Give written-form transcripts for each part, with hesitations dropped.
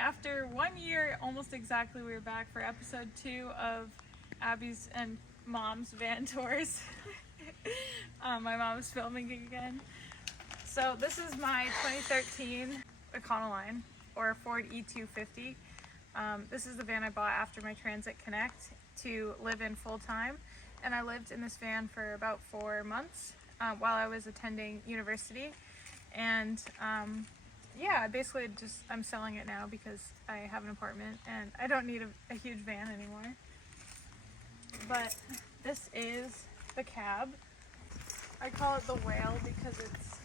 after 1 year, almost exactly, we were back for episode 2 of Abby's and Mom's van tours. My mom is filming again. So this is my 2013 Econoline, or Ford e-250. This is the van I bought after my Transit Connect to live in full time, and I lived in this van for about 4 months while I was attending university. And yeah, basically I'm selling it now because I have an apartment and I don't need a huge van anymore. But this is the cab. I call it the whale because it's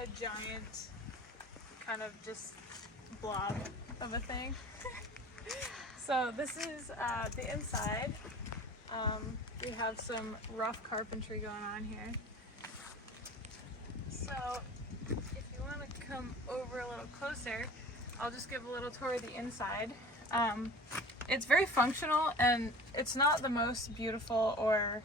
a giant kind of just blob of a thing. So this is the inside. We have some rough carpentry going on here. So if you want to come over a little closer, I'll just give a little tour of the inside. It's very functional, and it's not the most beautiful or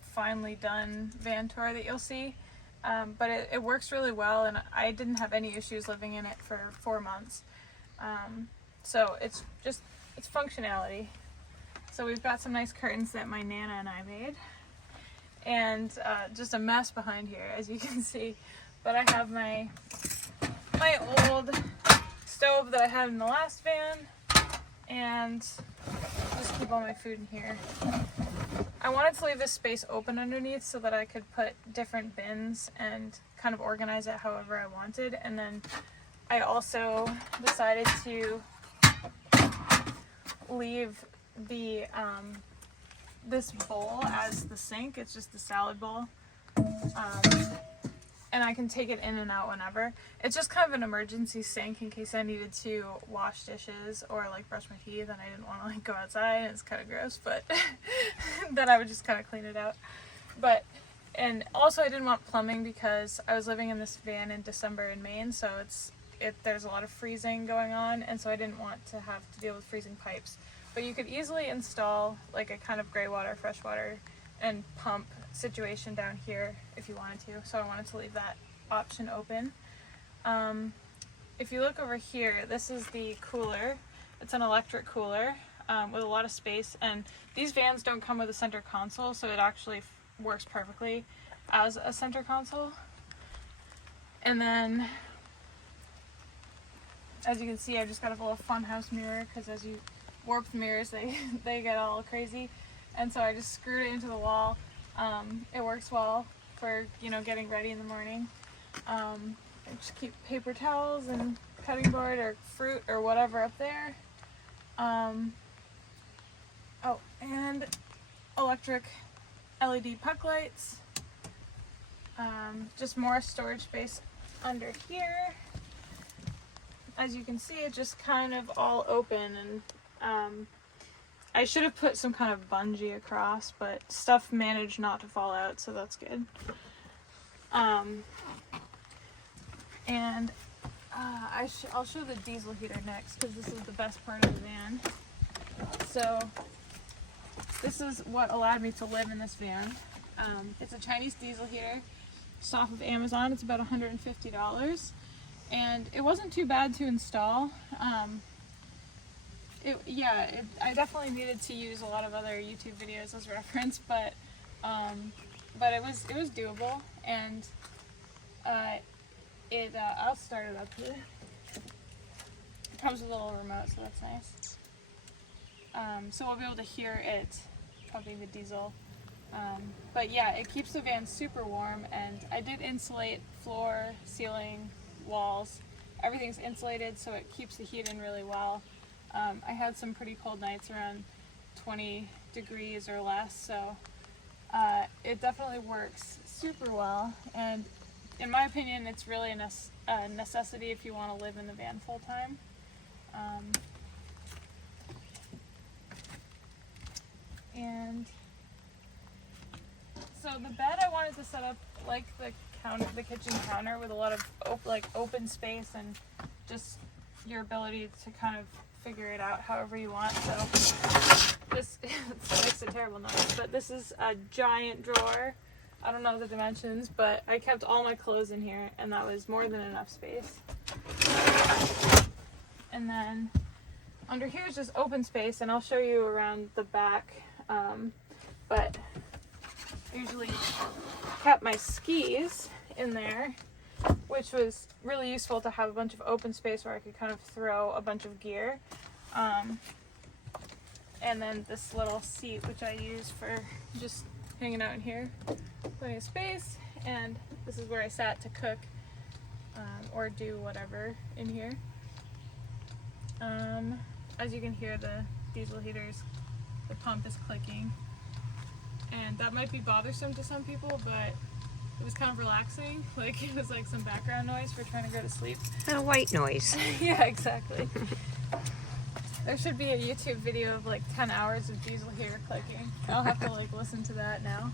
finely done van tour that you'll see, but it works really well, and I didn't have any issues living in it for 4 months. So it's functionality. So we've got some nice curtains that my Nana and I made, and just a mess behind here, as you can see. But I have my old stove that I had in the last van, and just keep all my food in here. I wanted to leave this space open underneath so that I could put different bins and kind of organize it however I wanted. And then I also decided to leave the this bowl as the sink. It's just the salad bowl, and I can take it in and out whenever. It's just kind of an emergency sink in case I needed to wash dishes or like brush my teeth and I didn't want to like go outside, and it's kind of gross, but then I would just kind of clean it out. And also I didn't want plumbing because I was living in this van in December in Maine, so there's a lot of freezing going on, and so I didn't want to have to deal with freezing pipes. But you could easily install like a kind of gray water, fresh water, and pump situation down here if you wanted to. So I wanted to leave that option open. If you look over here, this is the cooler. It's an electric cooler with a lot of space, and these vans don't come with a center console, so it actually works perfectly as a center console. And then, as you can see, I just got a little funhouse mirror, because as you warp the mirrors, they get all crazy, and so I just screwed it into the wall. It works well for, getting ready in the morning. I just keep paper towels and cutting board or fruit or whatever up there. Oh, and electric LED puck lights. Just more storage space under here. As you can see, it's just kind of all open, and I should have put some kind of bungee across, but stuff managed not to fall out, so that's good. And I'll show the diesel heater next, because this is the best part of the van. So this is what allowed me to live in this van. It's a Chinese diesel heater. It's off of Amazon. It's about $150. And it wasn't too bad to install. I definitely needed to use a lot of other YouTube videos as reference, but it was doable, and I'll start it up here. It comes with a little remote, so that's nice. So we'll be able to hear it pumping the diesel. But yeah, it keeps the van super warm, and I did insulate floor, ceiling, walls. Everything's insulated, so it keeps the heat in really well. I had some pretty cold nights around 20 degrees or less, so it definitely works super well, and in my opinion it's really a necessity if you want to live in the van full time. And so the bed I wanted to set up like the kitchen counter, with a lot of open space and just your ability to kind of figure it out however you want. So this makes a terrible noise, but this is a giant drawer. I don't know the dimensions, but I kept all my clothes in here, and that was more than enough space. And then under here is just open space, and I'll show you around the back. But I usually kept my skis in there, which was really useful to have a bunch of open space where I could kind of throw a bunch of gear. And then this little seat, which I use for just hanging out in here. Plenty of space, and this is where I sat to cook or do whatever in here. As you can hear, the diesel heaters, the pump is clicking. And that might be bothersome to some people, but it was kind of relaxing. Like, it was like some background noise for trying to go to sleep. And a white noise. Yeah, exactly. There should be a YouTube video of like 10 hours of diesel heater clicking. I'll have to like listen to that now.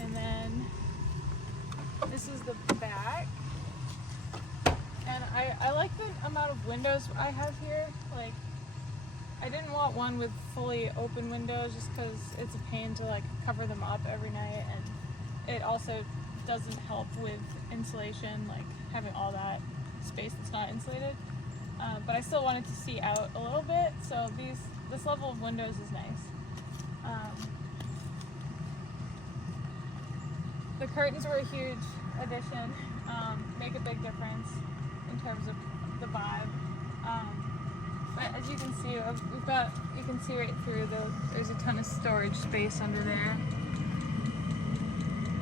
And then this is the back. And I like the amount of windows I have here. Like, I didn't want one with fully open windows just because it's a pain to like cover them up every night, and it also doesn't help with insulation, like having all that space that's not insulated. But I still wanted to see out a little bit, so this level of windows is nice. The curtains were a huge addition, make a big difference in terms of the vibe. But as you can see, you can see right through there's a ton of storage space under there.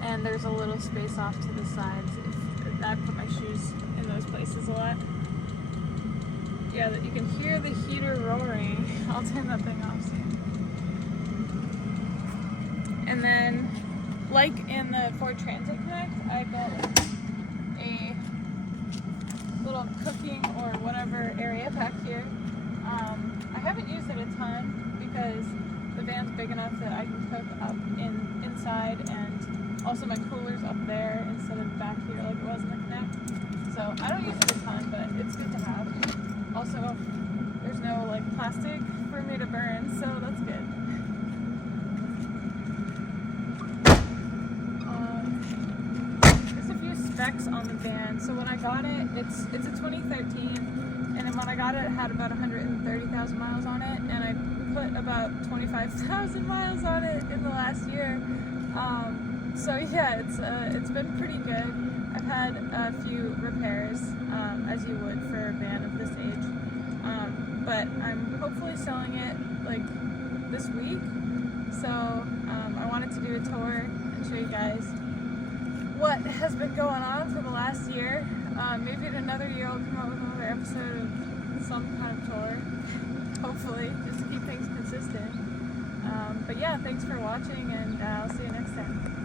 And there's a little space off to the sides. I put my shoes in those places a lot. Yeah, you can hear the heater roaring. I'll turn that thing off soon. And then, like in the Ford Transit Connect, I got a little cooking or whatever area back here. I haven't used it a ton because the van's big enough that I can cook up inside, and also my cooler's up there instead of back here like it was in the Connect. So I don't use it a ton, but it's good to have. Also, there's no like plastic for me to burn, so that's good. There's a few specs on the van. So when I got it, it's a 2013. And then when I got it, it had about 130,000 miles on it, and I put about 25,000 miles on it in the last year. So yeah, it's been pretty good. I've had a few repairs, as you would for a van of this age. But I'm hopefully selling it like this week. So I wanted to do a tour and show you guys what has been going on for the last year. Maybe in another year I'll come out with another episode of some kind of tour, hopefully, just to keep things consistent. But yeah, thanks for watching, and I'll see you next time.